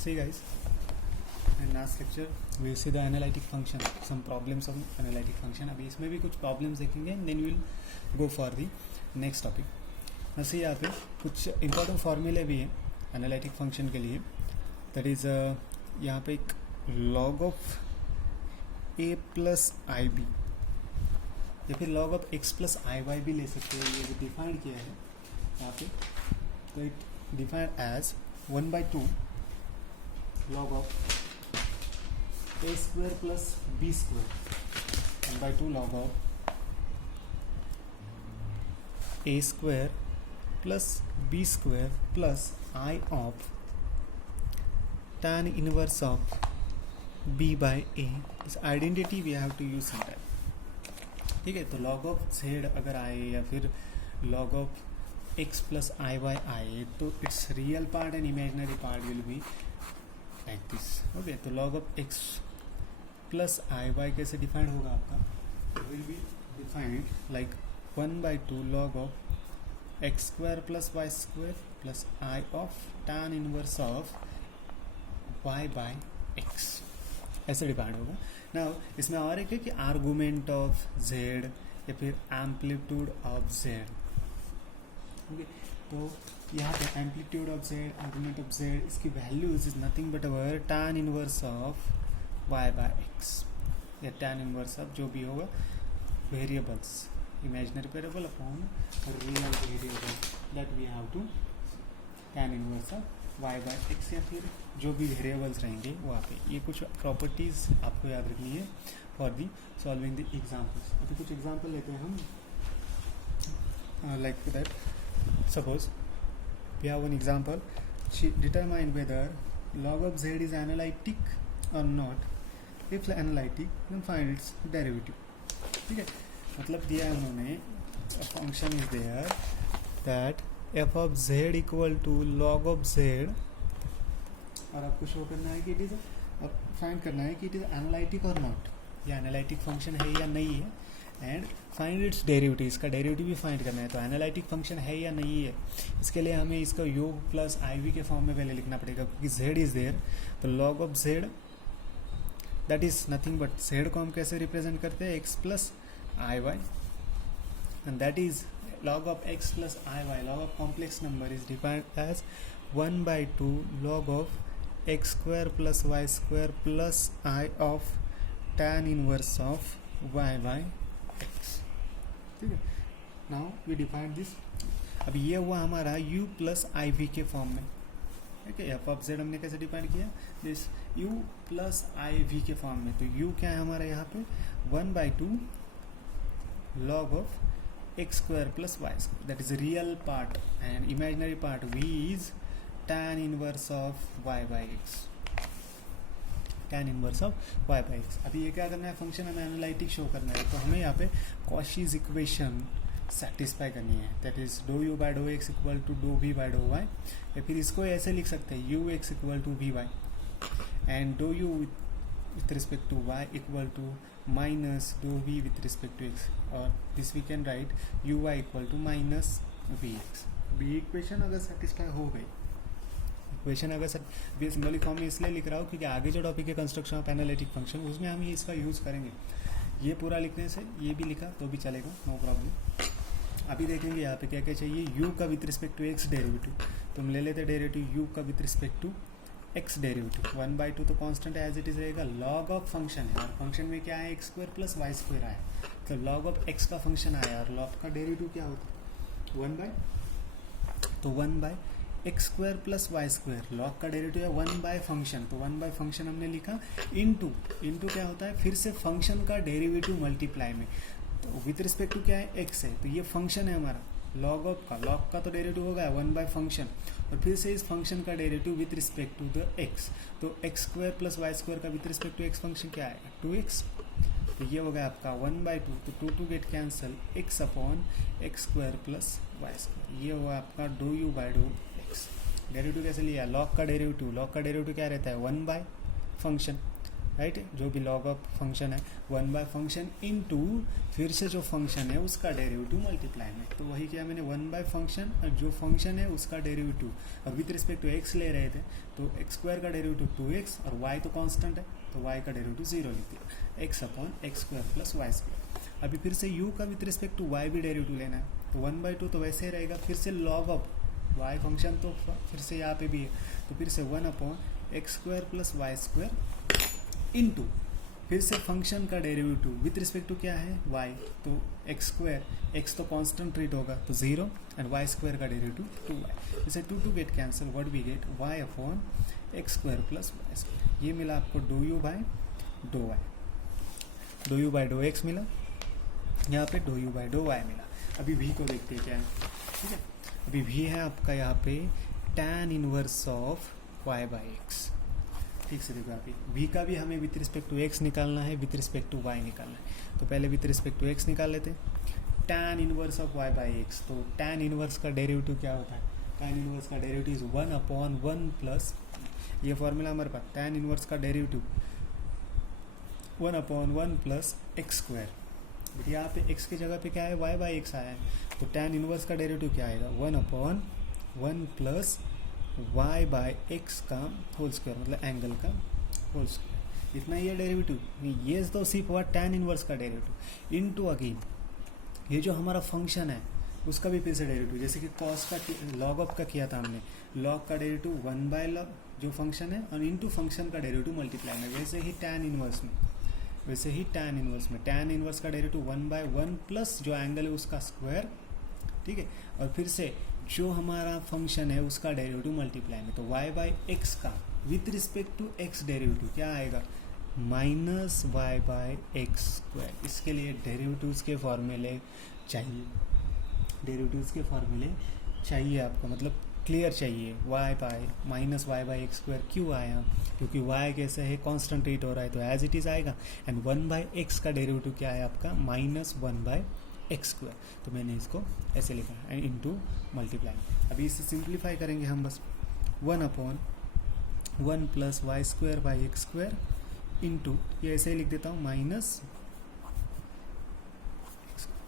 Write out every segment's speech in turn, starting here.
See guys, in last lecture we see the analytic function, some problems of analytic function. अभी इसमें भी कुछ problems देखेंगे and then we will go for the next topic. ऐसे यहाँ पे कुछ important formulae भी हैं analytic function के लिए. That is यहाँ पे एक log of a plus ib या फिर log of x plus iy भी ले सकते हैं. ये जो डिफाइन किया है यहाँ पे, तो it defined as 1/2 log of a square plus b square, 1/2 log of a square plus b square plus I of tan inverse of b by a. This identity we have to use sometime. ठीक है, तो log of z अगर आए या फिर log of x plus iy आए, तो its real part and imaginary part will be like this. Okay, तो log of x plus iy कैसे डिफाइंड होगा आपका? Will be defined like 1/2 log of x square plus y square plus I of tan inverse of y by x, ऐसे defined होगा. Now इसमें और एक है कि आर्गुमेंट ऑफ z या फिर एम्पलीट्यूड ऑफ z. ओके, तो यहाँ पे amplitude of z, argument of z, इसकी values is nothing but our tan inverse of y by x या tan इनवर्स ऑफ जो भी होगा variables, imaginary variable upon real variable, that we have to tan inverse of y by x या फिर जो भी variables रहेंगे वहाँ पे. ये कुछ प्रॉपर्टीज आपको याद रखनी है for the solving the examples. अभी कुछ एग्जाम्पल लेते हैं हम. Like that, suppose we have one example. Determine whether log of z is analytic or not. If analytic, then find its derivative. ठीक है, मतलब दिया है उन्होंने, a function is there that f of z equal to log of z, और आपको show करना है कि it is, फाइंड करना है कि it is analytic or not, ये analytic function है या नहीं है, एंड फाइंड इट्स डेरिवेटिव, इसका डेरिवेटिव भी फाइंड करना है. तो एनालिटिक फंक्शन है या नहीं है, इसके लिए हमें इसका योग प्लस IV के फॉर्म में पहले लिखना पड़ेगा, क्योंकि z इज देयर. तो log of z that is nothing but z को हम कैसे रिप्रेजेंट करते हैं, x plus iy, and that is log of x plus iy. log of complex number is defined as 1/2 log of x square plus y square plus I of tan inverse of y by x. ठीक है, now we defined this. अब ये हुआ हमारा u plus IV के form में. ठीक है, एफ ऑफ जेड हमने कैसे डिफाइन किया, दिस u प्लस IV के फॉर्म में. तो u क्या है हमारा यहाँ पे, 1/2 log of x square plus y square, that is real part, and imaginary part v is tan inverse of y by x, tan inverse of y by x. अभी ये क्या करना है, फंक्शन हमें एनालिटिक शो करना है, तो हमें यहाँ पे कॉशीज इक्वेशन सेटिस्फाई करनी है, that is do u by do x equal to do v by do y, या फिर इसको ऐसे लिख सकते हैं ux equal to vy and do u with respect to y equal to minus do v with respect to x, और this we can write uy equal to minus vx. B equation अगर satisfy हो गई, equation अगर sir भी symbolic form में इसलिए लिख रहा हूँ क्योंकि आगे जो टॉपिक है कंस्ट्रक्शन ऑफ एनालिटिक फंक्शन, उसमें हम ये इसका यूज़ करेंगे. ये पूरा लिखने से ये भी लिखा तो भी चलेगा, नो प्रॉब्लम. अभी देखेंगे यहाँ पे क्या क्या चाहिए. u का with respect to x derivative, तो हम ले लेते डेरिवेटिव u का with respect to x derivative. 1/2 तो कांस्टेंट एज इट इज रहेगा. log ऑफ फंक्शन है, और फंक्शन में क्या है, x square plus y square आया, तो log ऑफ x का फंक्शन आया, और log का डेरिवेटिव क्या होता है, 1 x square plus Y square. Log का डेरिवेटिव है 1 बाय फंक्शन, तो 1 बाय फंक्शन हमने लिखा, इनटू क्या होता है, फिर से फंक्शन का डेरिवेटिव मल्टीप्लाई में. तो विथ रिस्पेक्ट टू क्या है, x है, तो ये फंक्शन है हमारा. लॉग का तो डेरिवेटिव हो गया 1 बाय फंक्शन, और फिर से इस फंक्शन का derivative with respect to the x. तो x square plus Y square का with respect to x function क्या आएगा, 2x. तो ये हो गया आपका 1/2, तो 2 get cancel, x upon x square plus Y square. ये हुआ आपका do u by do derivative कैसे लिया, लॉग का डेरिवेटिव क्या रहता है, 1 बाय फंक्शन, राइट, जो भी लॉग ऑफ फंक्शन है 1 बाय फंक्शन इनटू फिर से जो फंक्शन है उसका डेरिवेटिव मल्टीप्लाई में, तो वही किया मैंने 1 बाय फंक्शन और जो फंक्शन है उसका डेरिवेटिव, और विथ रिस्पेक्ट टू एक्स ले रहे थे तो एक्स स्क्वायर का डेरिवेटिव 2x और y तो कांस्टेंट है तो y का डेरिवेटिव 0 लिख दिया, x upon x square plus Y square. अभी फिर से u का विथ रिस्पेक्ट टू y भी डेरिवेटिव लेना है, तो 1/2 तो वैसे ही रहेगा, फिर से लॉग ऑफ y फंक्शन तो फिर से यहाँ पे भी है, तो फिर से 1 upon x square plus Y square into फिर से फंक्शन का डेरिवेटिव विथ रिस्पेक्ट टू क्या है y, तो एक्स स्क्वायर, x तो कांस्टेंट ट्रीट होगा तो 0 एंड y स्क्वायर का डेरिवेटिव 2y, जैसे 2 get cancel, what we get y upon x square plus Y square. ये मिला आपको do you by do Y, do you by do x मिला, यहाँ पे do you by do y मिला। अभी v को देखते हैं क्या है, ठीक है। अभी v है आपका यहाँ पे tan inverse of y by x, ठीक से देखो अभी v का भी हमें विथ रिस्पेक्ट टू x निकालना है, विथ रिस्पेक्ट टू y निकालना है, तो पहले विथ रिस्पेक्ट टू x निकाल लेते हैं। tan inverse of y by x, तो tan इनवर्स का डेरिवेटिव क्या होता है, tan इनवर्स का डेरिवेटिव इज 1 अपॉन 1 प्लस, ये फॉर्मूला हमारे पास, tan इनवर्स का derivative 1 upon 1 plus x square, but यहाँ पे x की जगह पे क्या है y बाई एक्स आया है, तो tan इनवर्स का डेरिवेटिव क्या आएगा 1 upon 1 plus y by x का होल स्क्वायर, मतलब एंगल का होल स्क्वायर, इतना ही है डेरिवेटिव। ये तो सिर्फ हुआ tan इनवर्स का डेरिवेटिव इनटू अगेन ये जो हमारा फंक्शन है उसका भी फिर से डेरिवेटिव, जैसे कि कॉस का लॉग ऑफ का किया था हमने, लॉग का डेरिवेटिव 1 बाय लॉग जो फंक्शन है और इनटू फंक्शन का डेरिवेटिव मल्टीप्लाई में, वैसे ही tan इनवर्स में, वैसे ही tan इनवर्स में tan इनवर्स का डेरिवेटिव 1 बाय 1 प्लस जो एंगल है उसका स्क्वायर, ठीक है, और फिर से जो हमारा फंक्शन है उसका डेरिवेटिव मल्टीप्लाई में, तो y बाई एक्स का with respect to x derivative क्या आएगा minus y by x square. इसके लिए डेरिवेटिव्स के फॉर्मूले चाहिए, डेरिवेटिव्स के फॉर्मूले चाहिए आपको, मतलब क्लियर चाहिए। y by minus y by x square क्यों आया, क्योंकि y कैसे है कांस्टेंट रेट हो रहा है तो एज इट इज़ आएगा, एंड 1 बाई एक्स का डेरिवेटिव क्या है आपका माइनस 1 बाई एक्स स्क्वायर, तो मैंने इसको ऐसे लिखा एंड इनटू मल्टीप्लाई। अभी इसे सिंप्लीफाई करेंगे हम बस 1 upon 1 plus Y square by x square into, ये ऐसे ही लिख देता हूँ माइनस,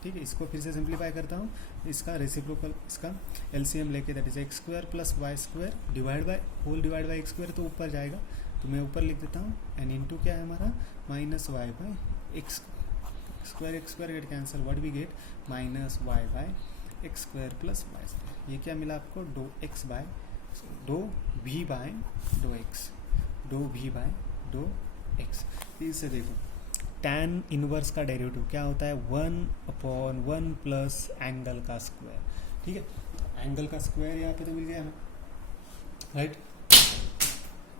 ठीक है। इसको फिर से सिंप्लीफाई करता हूँ, इसका रेसिप्रोकल, इसका एलसीएम लेके, that is x square plus Y square divide by whole divide by x square, तो ऊपर जाएगा तो मैं ऊपर लिख देता हूँ, एंड इनटू क्या है हमारा minus y by x square, x square get cancel, what we get minus y by x square plus Y square. ये क्या मिला आपको do x by do we by do x, do we by do x. इससे देखो tan inverse का derivative क्या होता है 1 अपॉन 1 प्लस एंगल का स्क्वायर, ठीक है। एंगल का स्क्वायर यहाँ पे तो मिल गया हमें, राइट,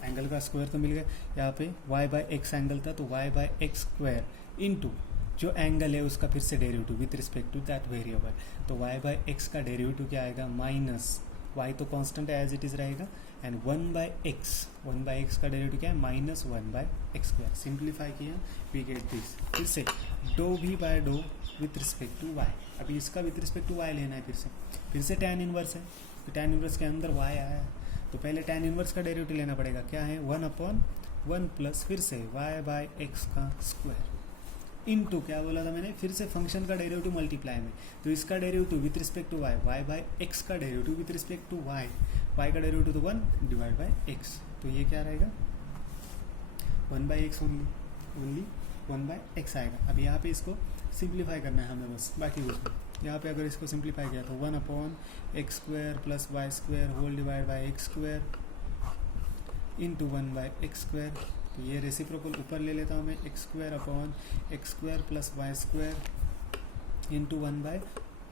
एंगल का स्क्वायर तो मिल गया यहाँ पे, y बाय एक्स एंगल था तो y by x square into जो एंगल है उसका फिर से derivative with respect to that variable, तो y बाय एक्स का डेरिवेटिव क्या आएगा माइनस, y तो कांस्टेंट है एज इट इज रहेगा, एंड 1 बाय एक्स का डेरिवेटिव क्या है minus 1 by x square. Simplify किया वी गेट दिस, फिर से do we by do with respect to y, अभी इसका विथ रिस्पेक्ट टू y लेना है, फिर से tan इनवर्स है, तो tan इनवर्स के अंदर y आया तो पहले tan इनवर्स का डेरिवेटिव लेना पड़ेगा, क्या है 1 अपॉन 1 प्लस फिर से y बाय एक्स का स्क्वायर इनटू क्या बोला था मैंने, फिर से फंक्शन का डेरिवेटिव मल्टीप्लाई में, तो इसका derivative with respect to y, y by x का derivative with respect to y, y का डेरिवेटिव तो 1 डिवाइड बाय x, तो ये क्या रहेगा 1 by x only 1 by x आएगा। अब यहाँ पे इसको सिंप्लीफाई करना है हमें बस, बाकी कुछ नहीं। यहाँ पे अगर इसको सिंप्लीफाई किया तो 1 upon x square plus Y square whole divide by x square into 1 by x square, तो ये रेसिप्रोकल ऊपर ले लेता हूँ मैं, X square upon x square plus Y square into 1 by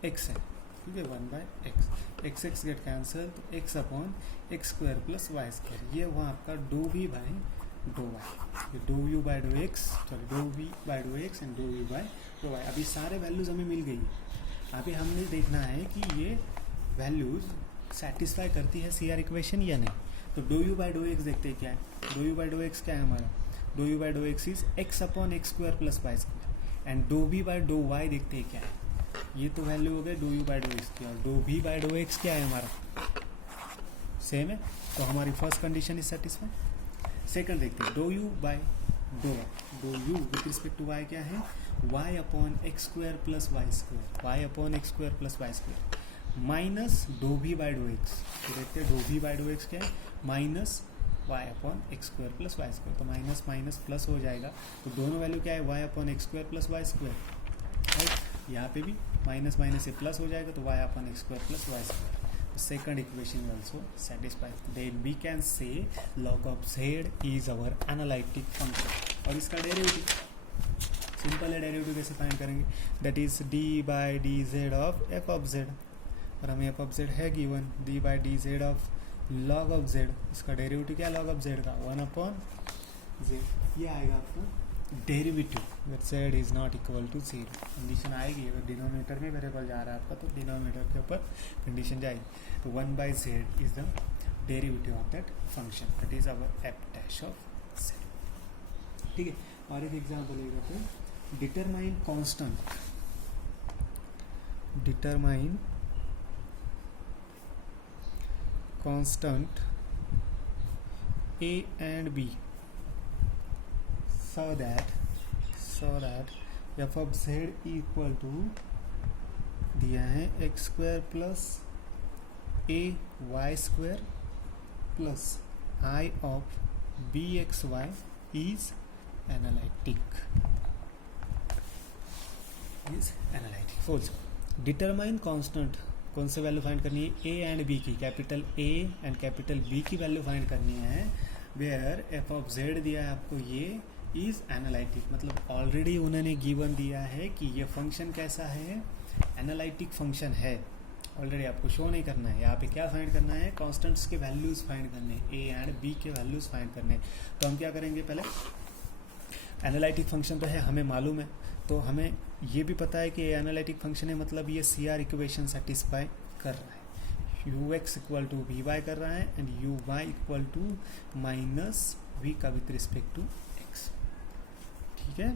X है, ठीक है, 1 by X, X get cancel, तो X upon x square plus Y square, ये हुआ आपका do we by do Y, do you by do x, sorry do we by do x and do you by do y. अभी सारे values हमें मिल गई, अभी हमने देखना है कि ये वैल्यूज़ सेटिस्फाई करती है सी आर इक्वेशन या नहीं। तो do you by do x देखते हैं क्या है, do you by do x क्या है हमारा, do you by do x is x upon x square plus Y square, and do we by do y देखते हैं क्या है, ये तो वैल्यू हो गए do you by do x की, और do we by do x क्या है हमारा सेम है, तो हमारी first condition is satisfy. Second देखते हैं do you by do u with respect to y क्या है, y upon x square plus Y square, y upon x square plus Y square minus do v by do x. तो देखते हैं do v by do x क्या है, minus y upon x square plus Y square. तो minus minus plus हो जाएगा, तो दोनों वैल्यू क्या है, y upon x square plus Y square, right. यहाँ पे भी माइनस माइनस से प्लस हो जाएगा, तो y upon x square plus Y square. Second equation is also satisfied. Then we can say log of z is our analytic function. और इसका derivative simple है, डेरिवेटिव कैसे फाइंड करेंगे, that is D by D Z of F of Z, और हमें F of z है given D by D Z of log of Z. इसका derivative क्या है लॉग ऑफ जेड का, 1 अपॉन जेड। ये आएगा आपका derivative that z is not equal to 0। Condition आएगी, अगर डिनोमिनेटर में वेरिएबल जा रहा है आपका तो डिनोमिनेटर के ऊपर कंडीशन जाएगी। तो 1 by Z is the derivative of that function, that is our F dash of Z. ठीक है, और एक एग्जाम्पल लेगा तो determine constant, determine constant a and b so that f of z equal to दिया है x square plus a y square plus I of b x y is analytic, force. Determine constant कौन से value find करनी है, A and B की, capital A and capital B की value find करनी है। वेयर एफ ऑफ जेड दिया है आपको, ये इज एनालिटिक, मतलब ऑलरेडी उन्होंने गिवन दिया है कि ये फंक्शन कैसा है, एनालिटिक फंक्शन है। ऑलरेडी आपको शो नहीं करना है, यहाँ पे क्या फाइंड करना है, कांस्टेंट्स के वैल्यूज फाइंड करने हैं, ए एंड बी के वैल्यूज फाइंड करने हैं। तो हम क्या करेंगे, पहले एनालिटिक फंक्शन तो है हमें मालूम है, तो हमें ये भी पता है कि एनालिटिक फंक्शन है, मतलब ये सी आर इक्वेशन सेटिस्फाई कर रहा है, u x equal to v y कर रहा है and u y equal to minus v का विथ रिस्पेक्ट टू एक्स। ठीक है,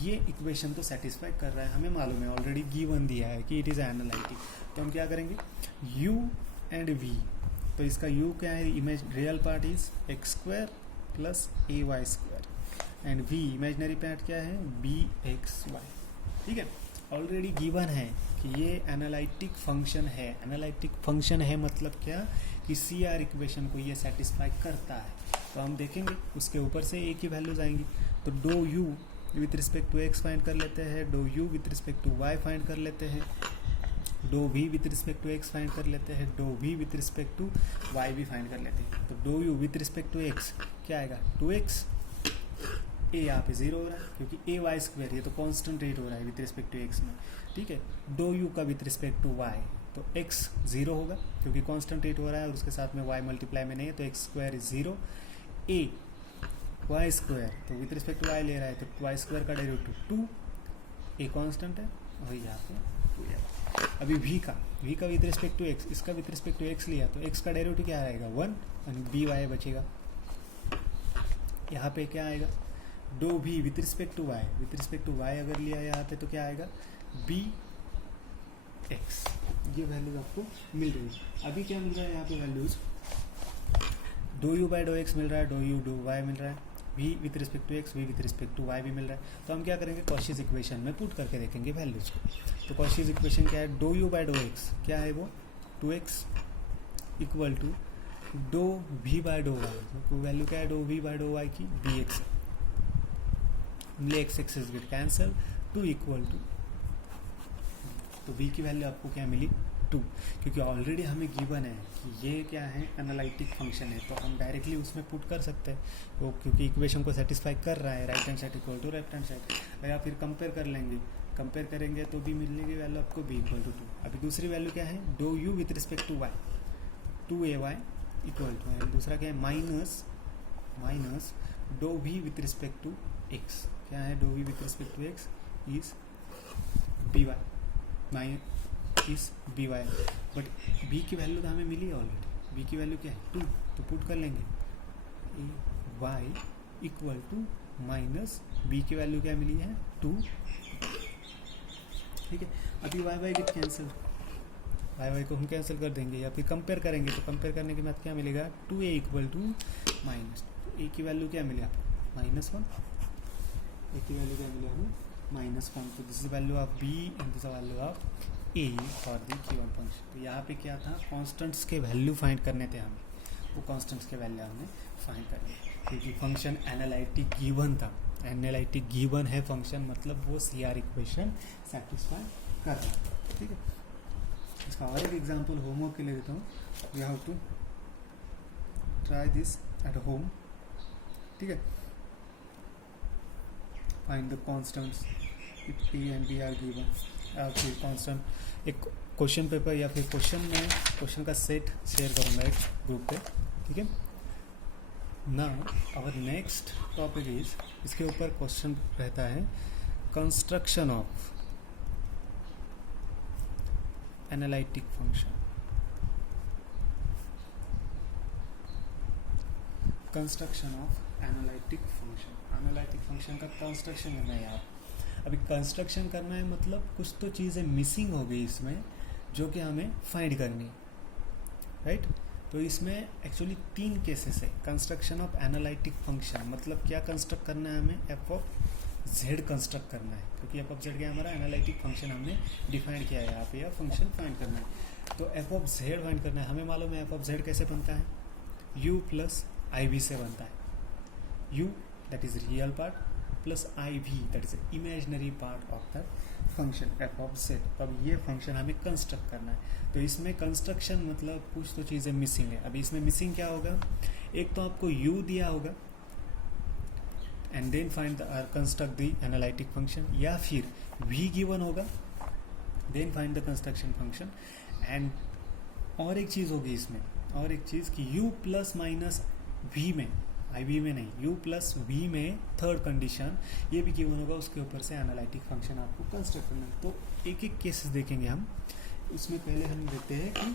ये इक्वेशन तो सेटिस्फाई कर रहा है, हमें मालूम है, ऑलरेडी गिवन दिया है कि इट इज़ एनालिटिक। तो हम क्या करेंगे, u एंड v, तो इसका u क्या है, image real part is x square plus a y square and v imaginary part क्या है, बी एक्स वाई। ठीक है, ऑलरेडी गिवन है कि ये एनालिटिक फंक्शन है। एनालिटिक फंक्शन है मतलब क्या, कि सी आर इक्वेशन को ये सेटिस्फाई करता है। तो हम देखेंगे उसके ऊपर से एक ही वैल्यूज आएंगी, तो do u with respect to x find कर लेते हैं, do u with respect to y find कर लेते हैं, do v with respect to x find कर लेते हैं, do v with respect to Y भी फाइंड कर लेते हैं। तो do u with respect to x क्या आएगा, 2x, ए यहाँ पे 0 हो रहा है क्योंकि ए वाई स्क्वायर, ये तो कांस्टेंट रेट हो रहा है विथ रिस्पेक्ट टू एक्स में। ठीक है, डो यू का विथ रिस्पेक्ट टू वाई, तो x 0 होगा क्योंकि कांस्टेंट रेट हो रहा है और उसके साथ में y मल्टीप्लाई में नहीं है, तो x square is 0। A y square, तो विथ रिस्पेक्ट टू y ले रहा है, तो y स्क्वायर का डेरिवेटिव 2, ए कांस्टेंट है वही यहाँ पे 2 है। अभी v का विथ रिस्पेक्ट टू x, इसका विथ रिस्पेक्ट टू x लिया, तो x का डेरिवेटिव क्या आएगा 1 और बी वाई बचेगा। यहाँ पे क्या आएगा, do v with respect to y, with respect to y अगर लिया यहाँ पे तो क्या आएगा, बी एक्स। ये वैल्यूज आपको मिल रही है। अभी क्या मिल रहा है यहाँ पे values, do you by do X मिल रहा है, डो यू डो वाई मिल रहा है, v with respect to X, v with respect to Y भी मिल रहा है। तो हम क्या करेंगे, कॉशीज इक्वेशन में पुट करके देखेंगे वैल्यूज को। तो कॉशीज इक्वेशन क्या है, do you by do x क्या है वो 2x equal to do v by do y, तो वैल्यू क्या है do v by do y की dx, x x's get cancel, 2 equal to, तो v की वैल्यू आपको क्या मिली 2, क्योंकि ऑलरेडी हमें गिवन है कि ये क्या है एनालिटिक फंक्शन है, तो हम डायरेक्टली उसमें पुट कर सकते हैं वो, क्योंकि इक्वेशन को सेटिस्फाई कर रहा है, right hand side equal to left hand side. या फिर कंपेयर कर लेंगे, कंपेयर करेंगे तो भी मिलेगी वैल्यू आपको b इक्वल टू 2। अभी दूसरी वैल्यू क्या है, do u with respect to y, 2ay equal to, दूसरा क्या है minus do v with respect to x, क्या है do v with respect to x is by इस बी वाई, बट b की वैल्यू तो हमें मिली है ऑलरेडी, b की वैल्यू क्या है 2, तो पुट कर लेंगे A Y equal to minus b की वैल्यू क्या मिली है 2। ठीक है, अभी वाई गेट कैंसिल, वाई को हम कैंसिल कर देंगे या फिर कंपेयर करेंगे, तो कंपेयर करने के बाद क्या मिलेगा 2a इक्वल टू माइनस, ए की वैल्यू क्या मिलेगा -1, ए की वैल्यू क्या मिली हमें -1, तो this is value of b and this value of a for the given function. तो यहाँ पे क्या था, कॉन्स्टेंट्स के वैल्यू फाइंड करने थे हमें, वो कॉन्स्टेंट्स के वैल्यू हमने फाइंड करने, क्योंकि फंक्शन एनालिटिक गिवन था, एनालिटिक गिवन है फंक्शन, मतलब वो CR इक्वेशन सेटिस्फाई कर रहा है। ठीक है, इसका और एक एग्जांपल होमवर्क के लिए देता हूँ, you have to try this at home. ठीक है, find the constants if P and B are given, फिर कॉन्स्टेंट एक क्वेश्चन पेपर या फिर क्वेश्चन का सेट शेयर करूँगा एक ग्रुप पे। ठीक है, ना आवर नेक्स्ट टॉपिक इज, इसके ऊपर क्वेश्चन रहता है construction of analytic function. Construction of analytic function, analytic function का कंस्ट्रक्शन करना है यार। अभी कंस्ट्रक्शन करना है मतलब कुछ तो चीज़ें मिसिंग हो गई इसमें, जो कि हमें फाइंड करनी है, राइट। तो इसमें एक्चुअली 3 केसेस है कंस्ट्रक्शन ऑफ एनालिटिक फंक्शन। मतलब क्या कंस्ट्रक्ट करना है हमें, एफ ऑफ जेड कंस्ट्रक्ट करना है, क्योंकि एफ ऑफ जेड क्या हमारा एनालिटिक फंक्शन हमने डिफाइन किया है यहाँ पे, या फंक्शन फाइंड करना है। तो एफ ऑफ जेड फाइंड करना है, हमें मालूम है एफ ऑफ जेड कैसे बनता है, u प्लस IV से बनता है। u that is real part plus IV that is imaginary part of the function F of Z. तो अब ये फंक्शन हमें कंस्ट्रक्ट करना है। तो इसमें कंस्ट्रक्शन मतलब कुछ तो चीज़ें मिसिंग है। अभी इसमें मिसिंग क्या होगा, एक तो आपको u दिया होगा and then find construct the analytic function, या फिर v गिवन होगा then find the construction function. And और एक चीज़ होगी इसमें, और एक चीज़ कि u प्लस माइनस v में, IV में नहीं, u प्लस v में थर्ड कंडीशन ये भी गिवन होगा, उसके ऊपर से एनालिटिक फंक्शन आपको कंस्ट्रक्ट करना है। तो एक एक केसेस देखेंगे हम। उसमें पहले हम देखते हैं कि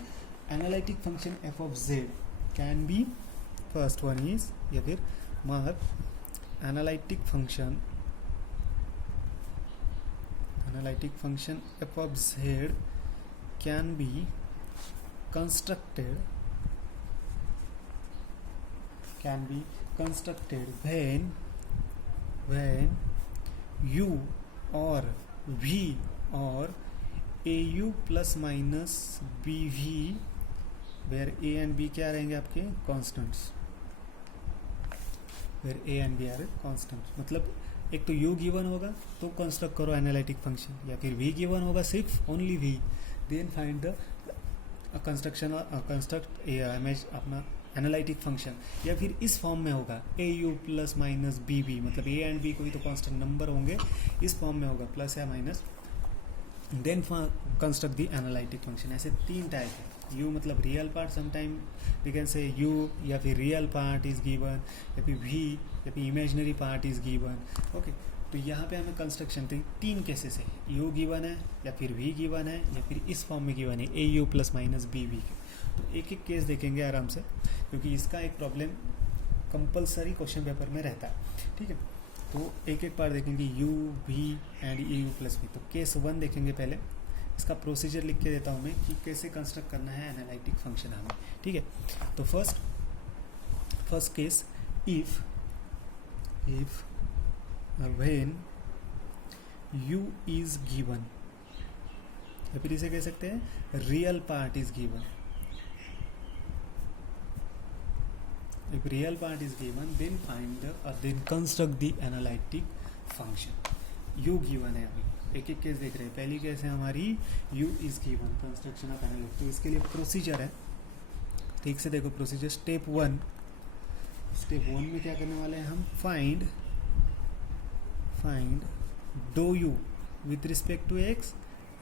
analytic function F of Z can be, first one is, या फिर mark analytic function F of Z can be constructed when u or v or au plus minus bv where a and b क्या रहेंगे आपके constants, where a and b are constants। मतलब एक तो u given होगा तो construct करो analytic function, या फिर v गिवन होगा सिर्फ only v, then find the construct image अपना एनालिटिक फंक्शन। या फिर इस फॉर्म में होगा au प्लस माइनस bv, मतलब a एंड b कोई तो कांस्टेंट नंबर होंगे, इस फॉर्म में होगा प्लस या minus, then construct the analytic function. ऐसे 3 टाइप है। u मतलब real part, sometime we can say u, या फिर रियल पार्ट इज गिवन, या फिर v, या फिर imaginary part is given. Okay, तो यहाँ पे हमें कंस्ट्रक्शन 3 केसेस है, u गिवन है, या फिर v गिवन है, या फिर इस फॉर्म में गिवन है au प्लस माइनस bv। तो एक एक केस देखेंगे आराम से, क्योंकि इसका एक प्रॉब्लम कंपलसरी क्वेश्चन पेपर में रहता है। ठीक है, तो एक एक बार देखेंगे u, v and au plus v। तो केस 1 देखेंगे पहले, इसका प्रोसीजर लिख के देता हूँ मैं कि कैसे कंस्ट्रक्ट करना है एनालिटिक फंक्शन हमें। ठीक है, तो first case, if when u is given, या फिर इसे कह सकते हैं real part is given. If real part is given, then find then construct the analytic function. U given है, अभी एक एक केस देख रहे हैं। पहली केस है हमारी u is given, construction of analytic. तो इसके लिए प्रोसीजर है, ठीक से देखो प्रोसीजर। स्टेप 1 में क्या करने वाले हैं हम, find do u with respect to x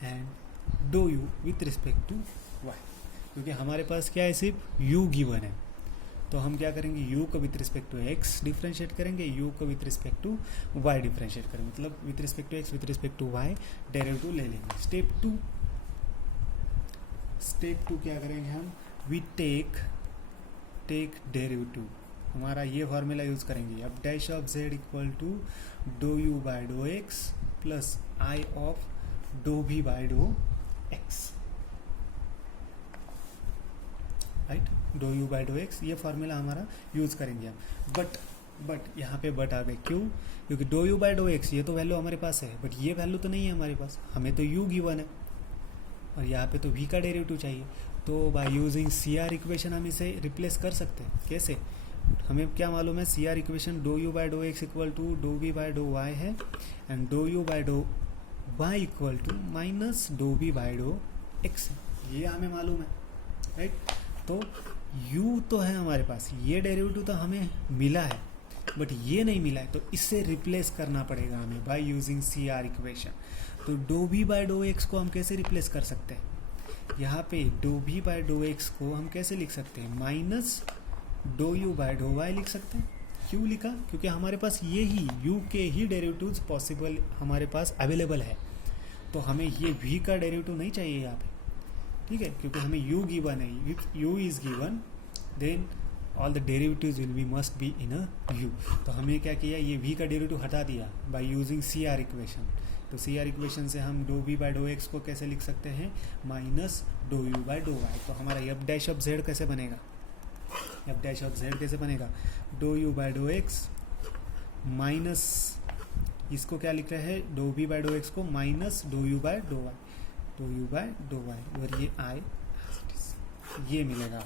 and do u with respect to y। क्योंकि हमारे पास क्या है, सिर्फ u गिवन है, तो हम क्या करेंगे, u को with respect to x differentiate करेंगे, u को with respect to y differentiate करेंगे, मतलब with respect to x with respect to y derivative ले लेंगे। स्टेप 2 क्या करेंगे हम, वी टेक डेरिवेटिव, हमारा ये फार्मूला यूज करेंगे। अब dash of z equal to do u by do x plus i of do v by do x, right, do u by do x, ये फार्मूला हमारा use करेंगे हम। But but यहाँ पे बट आ गए, क्यों? क्योंकि do you by do x ये तो वैल्यू हमारे पास है, बट ये वैल्यू तो नहीं है हमारे पास, हमें तो यू गिवन है और यहाँ पे तो वी का डेरिवेटिव चाहिए। तो by using C R equation हम इसे रिप्लेस कर सकते हैं। कैसे? हमें क्या मालूम है, C R equation do you by do X equal to do we by do Y है, and do you by do Y equal to minus do we by do X है, ये हमें मालूम है, राइट? तो u तो है हमारे पास, ये डेरिवेटिव तो हमें मिला है, बट ये नहीं मिला है, तो इससे रिप्लेस करना पड़ेगा हमें by using C R equation. तो do we by do x को हम कैसे रिप्लेस कर सकते हैं? यहाँ पे do we by do x को हम कैसे लिख सकते हैं? Minus do you by do Y लिख सकते हैं। क्यों लिखा? क्योंकि हमारे पास ये ही u के ही डेरिवेटिव्स पॉसिबल हमारे पास अवेलेबल है, तो हमें ये v का डेरिवेटिव नहीं चाहिए यहाँ पे, ठीक है? क्योंकि हमें u गिवन है, if u is given then all the derivatives will be must be in a u। तो हमें क्या किया, ये v का डेरिवेटिव हटा दिया by using C R equation. तो सी आर इक्वेशन से हम do we by do x को कैसे लिख सकते हैं? Minus do you by do y. तो हमारा एफ डैश ऑफ जेड कैसे बनेगा? एफ डैश ऑफ जेड कैसे बनेगा? Do you by do x minus, इसको क्या लिख रहे हैं, do we by do x को minus do you by do Y, do you by do Y, और ये आई ये मिलेगा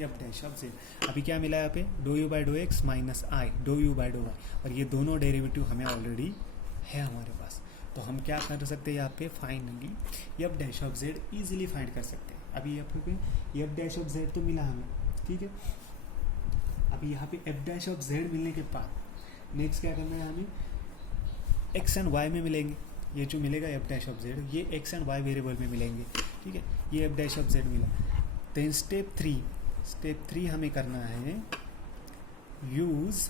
एफ डैश ऑफ जेड। अभी क्या मिला यहाँ पे? Do you by do x minus i do you by do Y, और ये दोनों डेरिवेटिव हमें ऑलरेडी है हमारे पास। तो हम क्या कर सकते हैं यहाँ पे? Finally F dash of Z easily find कर सकते हैं। अभी यहाँ पे एफ डैश ऑफ जेड तो मिला हमें, ठीक है? अभी यहाँ पे एफ डैश ऑफ जेड मिलने के बाद नेक्स्ट क्या करना है हमें? एक्स एंड वाई में मिलेंगे, ये जो मिलेगा एफ डैश ऑफ जेड ये एक्स एंड वाई वेरिएबल में मिलेंगे, ठीक है? ये एफ डैश ऑफ जेड मिला। देन स्टेप थ्री हमें करना है, use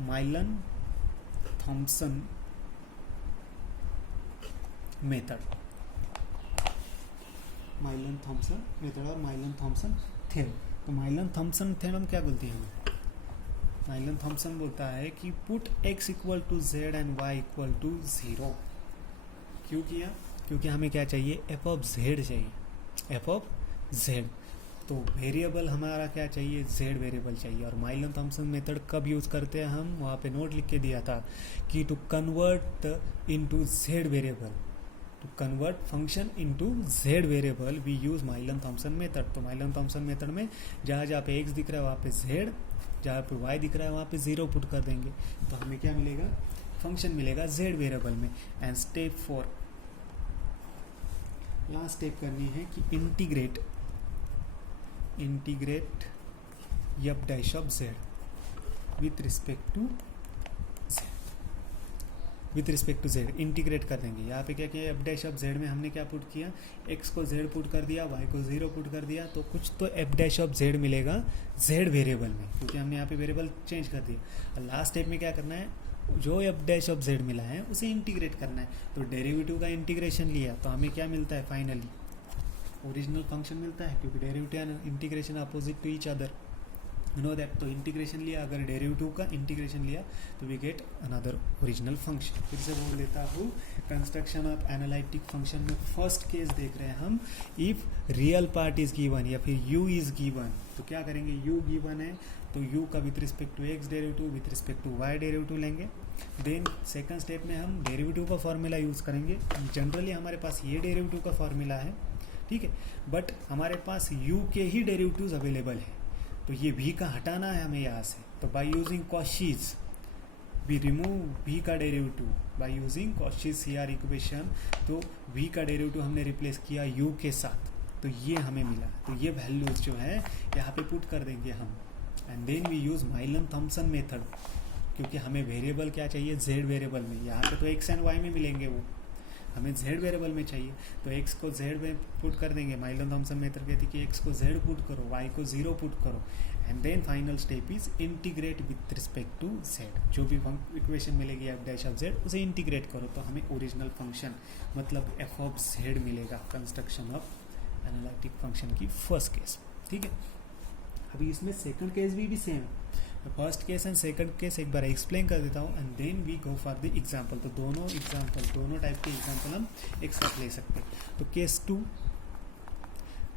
Milne Thomson method, Milne Thomson method और माइलन थॉम्सन थ्योरम। तो माइलन थॉम्सन थ्योरम क्या बोलती है हमें? माइलन थॉम्सन बोलता है कि put x equal to z and y equal to 0। क्यों किया? क्योंकि हमें क्या चाहिए? f ऑफ z चाहिए, f ऑफ z। तो वेरिएबल हमारा क्या चाहिए? z वेरिएबल चाहिए। और माइलन थॉम्सन मेथड कब यूज़ करते हैं हम? वहाँ पे नोट लिख के दिया था कि to convert into z variable, to convert function into z variable we use Milne Thomson method. तो माइलन थॉम्सन मेथड में जहाँ जहाँ पे x दिख रहा है वहाँ पे z, जहाँ पे y दिख रहा है वहाँ पे 0 पुट कर देंगे, तो हमें क्या मिलेगा? फंक्शन मिलेगा z वेरिएबल में। एंड स्टेप 4 लास्ट स्टेप करनी है कि integrate f dash of z with respect to z, integrate कर देंगे। यहाँ पे क्या किया? एफ डैश ऑफ z में हमने क्या पुट किया? x को z पुट कर दिया, y को 0 पुट कर दिया, तो कुछ तो एफ डैश ऑफ z मिलेगा z वेरिएबल में, क्योंकि हमने यहाँ पे वेरिएबल चेंज कर दिया। और लास्ट स्टेप में क्या करना है? जो एफ डैश ऑफ z मिला है उसे इंटीग्रेट करना है। तो डेरिवेटिव का इंटीग्रेशन लिया तो हमें क्या मिलता है? फाइनली ओरिजिनल फंक्शन मिलता है, क्योंकि derivative and integration opposite to each other, you know that. तो इंटीग्रेशन लिया, अगर डेरिवेटिव का इंटीग्रेशन लिया तो we get another original function. फिर से बोल देता हूँ, कंस्ट्रक्शन ऑफ एनालिटिक फंक्शन में फर्स्ट केस देख रहे हैं हम, if real part is given या फिर u इज गिवन, तो क्या करेंगे? u गिवन है तो u का with respect to x derivative, with respect to y derivative लेंगे। देन सेकंड स्टेप में हम डेरिवेटिव का फॉर्मूला यूज़ करेंगे। जनरली हमारे पास ये डेरिवेटिव का फॉर्मूला है, ठीक है, बट हमारे पास u के ही डेरिवेटिव्स अवेलेबल है, तो ये v का हटाना है हमें यहाँ से। तो by using Cauchy's we remove v का derivative by using Cauchy's C R equation. तो v का डेरिवेटिव हमने रिप्लेस किया u के साथ, तो ये हमें मिला। तो ये वैल्यूज जो है यहाँ पे पुट कर देंगे हम, and then we use Milne Thomson method, क्योंकि हमें वेरिएबल क्या चाहिए? z वेरिएबल में। यहाँ पे तो x एंड y में मिलेंगे, वो हमें z वेरिएबल में चाहिए, तो x को z में पुट कर देंगे। माइलन थॉम्सन मेथड कहती है कि x को z पुट करो, y को 0 पुट करो, and then final step is integrate with respect to z। जो भी इक्वेशन मिलेगी एफ डैश ऑफ z उसे इंटीग्रेट करो, तो हमें ओरिजिनल फंक्शन मतलब f ऑफ z मिलेगा, कंस्ट्रक्शन ऑफ एनालिटिक फंक्शन की फर्स्ट केस, ठीक है। अभी इसमें सेकंड केस भी सेम है। First case and second case एक बार एक्सप्लेन कर देता हूँ, and then we go for the example. तो दोनों टाइप के एग्जांपल हम एक साथ ले सकते हैं। तो केस 2,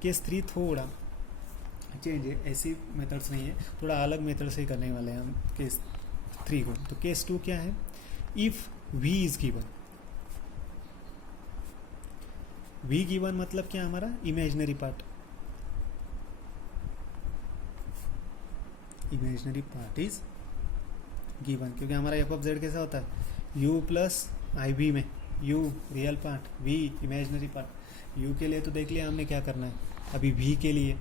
केस 3 थोड़ा चेंज है, ऐसी मेथड्स नहीं है, थोड़ा अलग मेथड से ही करने वाले हैं हम केस 3 को। तो केस 2 क्या है, if v is given, v given मतलब क्या हमारा imaginary part, imaginary part is given, क्योंकि हमारा एफ ऑफ जेड कैसा होता है u प्लस आई बी में u real part, v imaginary part. u के लिए तो देख लिया हमने क्या करना है, अभी v के लिए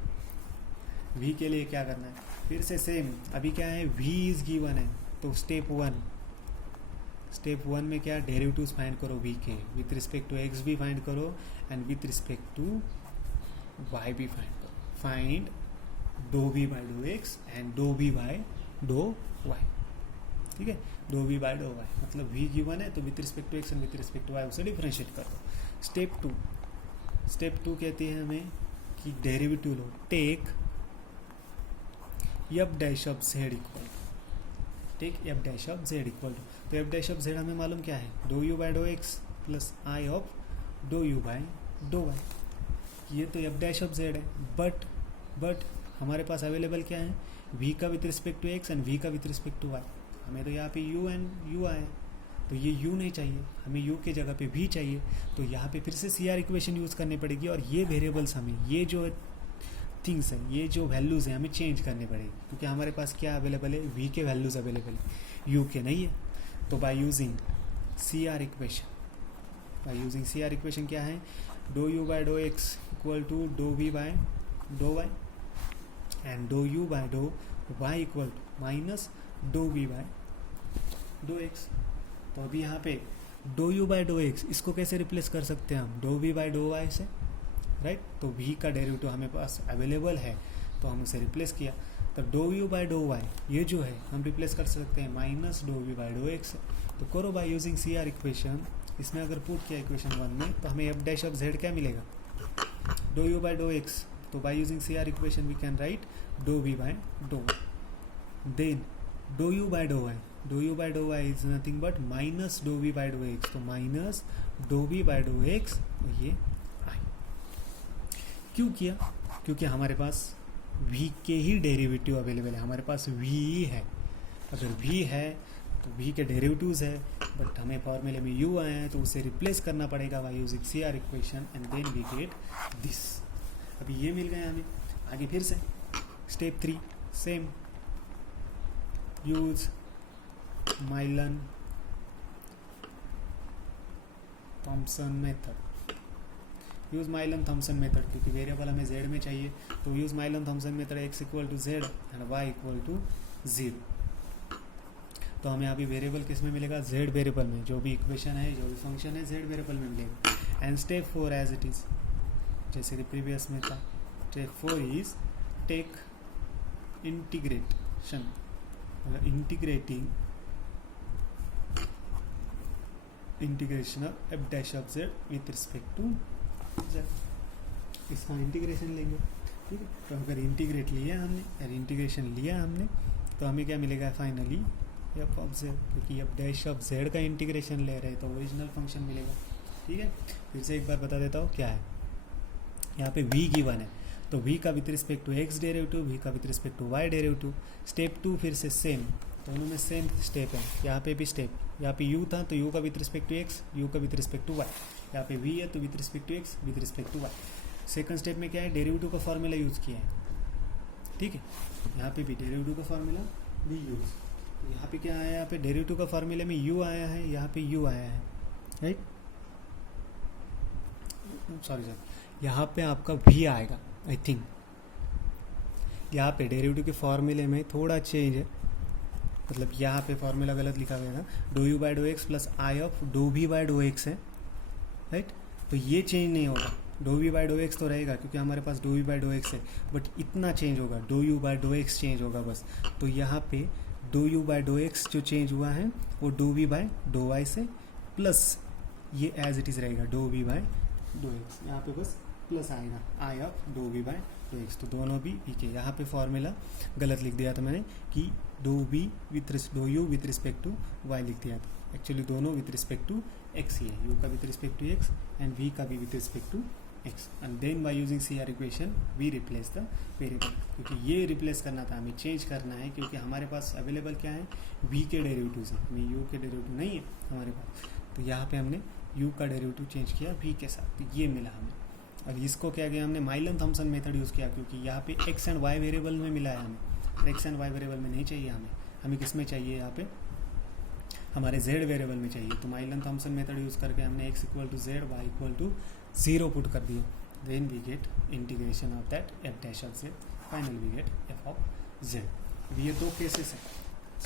क्या करना है, फिर से सेम, अभी क्या है v इज गिवन है, तो स्टेप वन में क्या डेरिवेटिव्स फाइंड करो v के, विथ रिस्पेक्ट टू x भी फाइंड करो and with respect to y भी फाइंड करो, find do v by do x and do v by do y, ठीक है, do v by do y, मतलब v given है तो with respect to x and with respect to y उसे differentiate कर दो। स्टेप टू कहती है हमें कि डेरिवेटिव लो, take f dash of z equal, take f dash of z equal to, तो एफ डैश ऑफ जेड हमें मालूम क्या है, do you by do x plus I of do you by do y, ये तो f dash of z है, but हमारे पास अवेलेबल क्या है, v का with respect to x and v का विथ रिस्पेक्ट टू y, हमें तो यहाँ पे u एंड u आए, तो ये u नहीं चाहिए, हमें u के जगह पे v चाहिए, तो यहाँ पे फिर से CR इक्वेशन यूज़ करनी पड़ेगी, और ये वेरिएबल्स हमें, ये जो थिंग्स हैं, ये जो वैल्यूज़ हैं हमें चेंज करनी पड़ेगी, क्योंकि हमारे पास क्या अवेलेबल है, v के वैल्यूज़ अवेलेबल है, u के नहीं है। तो बाय यूजिंग CR इक्वेशन क्या है, do u by do x equal to do v by do y and do u by do y equal to minus do v by do x। तो अभी यहाँ पे do u by do x, इसको कैसे replace कर सकते हैं हम, do v by do y से, राइट, तो v का डेरिवेटिव हमें पास अवेलेबल है तो हम उसे रिप्लेस किया, तो do u by do y ये जो है हम रिप्लेस कर सकते हैं minus do v by do x। तो करो बाय यूजिंग CR इक्वेशन, इसमें अगर पुट किया इक्वेशन 1 में तो हमें f डैश ऑफ z क्या मिलेगा, do u by do x, तो by using CR equation we can write do v by do y, then do u by do y, do u by do y is nothing but minus do v by do x, तो minus do v by do x, ये आई क्यों किया, क्योंकि हमारे पास v के ही derivative available है, हमारे पास v ही है, अगर v है तो v के डेरिवेटिव्स है, बट हमें फॉर्मूले में u आया है तो उसे रिप्लेस करना पड़ेगा by using CR equation and then we get this. अभी ये मिल गया हमें, आगे फिर से step 3 same, use Milne Thomson method, use Milne Thomson method, क्योंकि वेरिएबल हमें z में चाहिए, तो use Milne Thomson method x equal to z and y equal to 0। तो हमें अभी वेरिएबल किस में मिलेगा, z वेरिएबल में, जो भी इक्वेशन है, जो भी फंक्शन है z वेरिएबल में मिलेगा। And step 4 as it is, जैसे कि प्रीवियस में था, step 4 is take integration, integration of f dash of z with respect to z, इसका इंटीग्रेशन लेंगे, ठीक है। तो अगर इंटीग्रेट लिया हमने, अगर इंटीग्रेशन लिया हमने तो हमें क्या मिलेगा फाइनली, एफ ऑफ जेड, क्योंकि एफ डैश ऑफ जेड का इंटीग्रेशन ले रहे हैं तो ओरिजिनल फंक्शन मिलेगा, ठीक है। फिर से एक बार बता देता हूँ क्या है, यहाँ पे v गिवन है, तो v का with respect to x derivative, v का with respect to y derivative. Step 2 फिर से सेम, दोनों में सेम स्टेप है, यहाँ पे भी स्टेप, यहाँ पे u था तो u का with respect to x, u का विथ रिस्पेक्ट टू y, यहाँ पे v है तो with respect to x, with respect to y। Second step में क्या है, डेरिवेटिव का फॉर्मूला यूज़ किया है, ठीक है, यहाँ पे भी डेरिवेटिव का फॉर्मूला भी यूज़, यहाँ पे क्या आया, यहाँ पे डेरिवेटिव का फॉर्मूले में u आया है, यहाँ पे u आया है, राइट, सॉरी, यहाँ पे आपका v आएगा आई थिंक, यहाँ पे डेरिवेटिव के फॉर्मूले में थोड़ा चेंज है, मतलब यहाँ पे फॉर्मूला गलत लिखा हुआ है ना, do you by do x plus I of do we by do X है, राइट, तो ये चेंज नहीं होगा, do we by do x तो रहेगा क्योंकि हमारे पास do we by do X है, बट इतना चेंज होगा, do you by do X change होगा बस। तो यहाँ पे do you by do X जो चेंज हुआ है वो do we by do Y से, प्लस ये एज इट इज़ रहेगा do we by do X, यहाँ पे बस प्लस आएगा I of do we by do x, तो दोनों भी ठीक है। यहाँ पे फॉर्मूला गलत लिख दिया था मैंने कि do v with do u with respect to y लिख दिया था, एक्चुअली दोनों विथ रिस्पेक्ट टू एक्स ही है, यू का with respect to x and v का भी with respect to x and then by using CR equation we replace the variable, क्योंकि ये रिप्लेस करना था, हमें चेंज करना है, क्योंकि हमारे पास अवेलेबल क्या है, v के डेरिवेटिव्स हैं, हमें u के डेरिवेटिव नहीं है हमारे पास, तो यहाँ पे हमने u का डेरिवेटिव चेंज किया v के साथ, तो ये मिला हमें। और इसको क्या किया हमने, माइलन थॉमसन मेथड यूज़ किया, क्योंकि यहाँ पे x एंड y वेरिएबल में मिला है हमें, और x एंड y वेरिएबल में नहीं चाहिए हमें किस में चाहिए, यहाँ पे हमारे z वेरिएबल में चाहिए। तो माइलन थॉमसन मेथड यूज़ करके हमने x equal to z, y equal to 0 put कर दिया, then we get integration of that f dash of z, final we get f of z। ये दो केसेस हैं,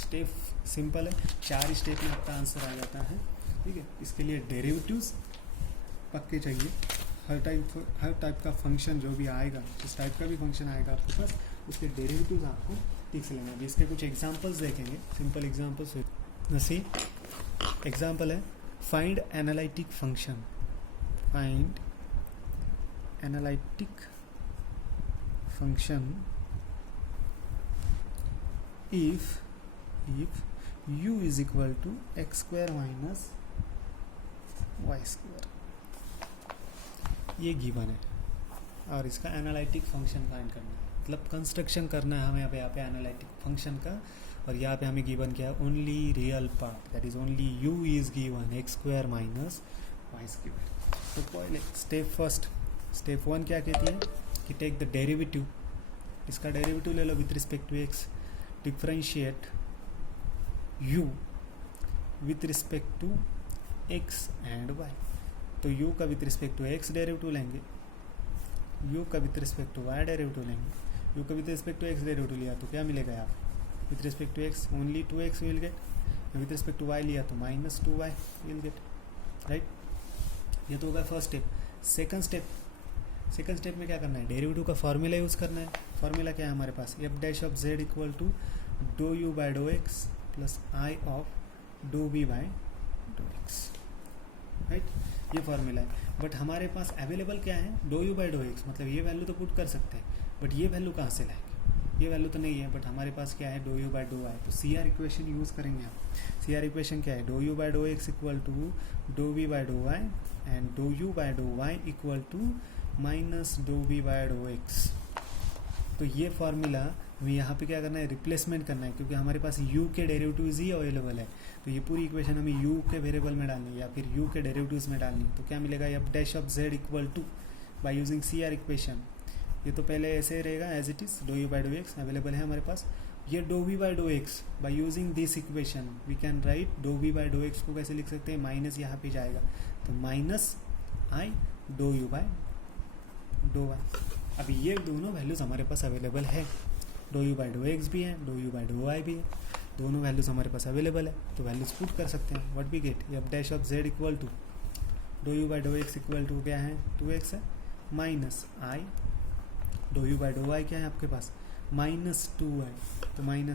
स्टेप सिंपल है, 4 step में आपका आंसर आ जाता है, ठीक है। इसके लिए डेरिवेटिव्स पक्के चाहिए, हर टाइप का फंक्शन जो भी आएगा, जिस टाइप का भी फंक्शन आएगा आपके पास, उसके डेरिवेटिव्स आपको ठीक से लेना है। अभी इसके कुछ एग्जांपल्स देखेंगे, सिंपल एग्जांपल्स। सी एग्जांपल है, find analytic function, find analytic function if u is equal to x square minus Y square, ये गिवन है, और इसका एनालिटिक फंक्शन फाइंड करना है, मतलब कंस्ट्रक्शन करना है हमें यहाँ पे एनालिटिक फंक्शन का। और यहाँ पे हमें गिवन क्या है, only real part, that is only u is given X square minus Y square. तो पहले स्टेप 1 क्या कहती है कि टेक द डेरिवेटिव, इसका डेरिवेटिव ले लो with respect to x, differentiate u with respect to x and y। तो u का with respect to x derivative लेंगे, u का with respect to y derivative लेंगे, u का with respect to x derivative लिया तो क्या मिलेगा यहाँ पे, with respect to x only 2x will get, with respect to y लिया तो minus 2y will get, right. ये तो होगा फर्स्ट स्टेप। सेकंड स्टेप में क्या करना है, डेरिवेटिव का फॉर्मूला यूज़ करना है। फॉर्मूला क्या है हमारे पास, f dash of z equal to do u by do x plus I of do v by do x, right, ये फॉर्मूला है। बट हमारे पास अवेलेबल क्या है, do u by do x, मतलब ये वैल्यू तो पुट कर सकते हैं, बट ये वैल्यू कहाँ से लाएंगे, ये वैल्यू तो नहीं है, बट हमारे पास क्या है, do u by do y। तो CR इक्वेशन यूज़ करेंगे आप। CR इक्वेशन क्या है, do u by do x equal to do v by do y and do u by do y equal to minus do v by do x। तो ये formula हमें यहाँ पे क्या करना है, रिप्लेसमेंट करना है, क्योंकि हमारे पास u के डेरिवेटिव्स ही अवेलेबल है। तो ये पूरी इक्वेशन हमें u के वेरिएबल में डालनी है या फिर u के डेरिवेटिव्स में डालनी है। तो क्या मिलेगा, f dash of z equal to by using CR equation, ये तो पहले ऐसे रहेगा as it is, do u by do x available है हमारे पास। ये do v by do x by using this equation we can write do v by do x को कैसे लिख सकते हैं, माइनस यहाँ पे जाएगा तो minus i do u by do y। अभी ये दोनों वैल्यूज हमारे पास अवेलेबल है, do u by do x भी है, do u by do y भी है, दोनों वैल्यूज हमारे पास अवेलेबल है, तो वैल्यूज पुट कर सकते हैं। What we get, f dash of z equal to do u by do x equal to क्या है, 2x है, minus i do u by do y क्या है आपके पास, माइनस 2y, तो माइनस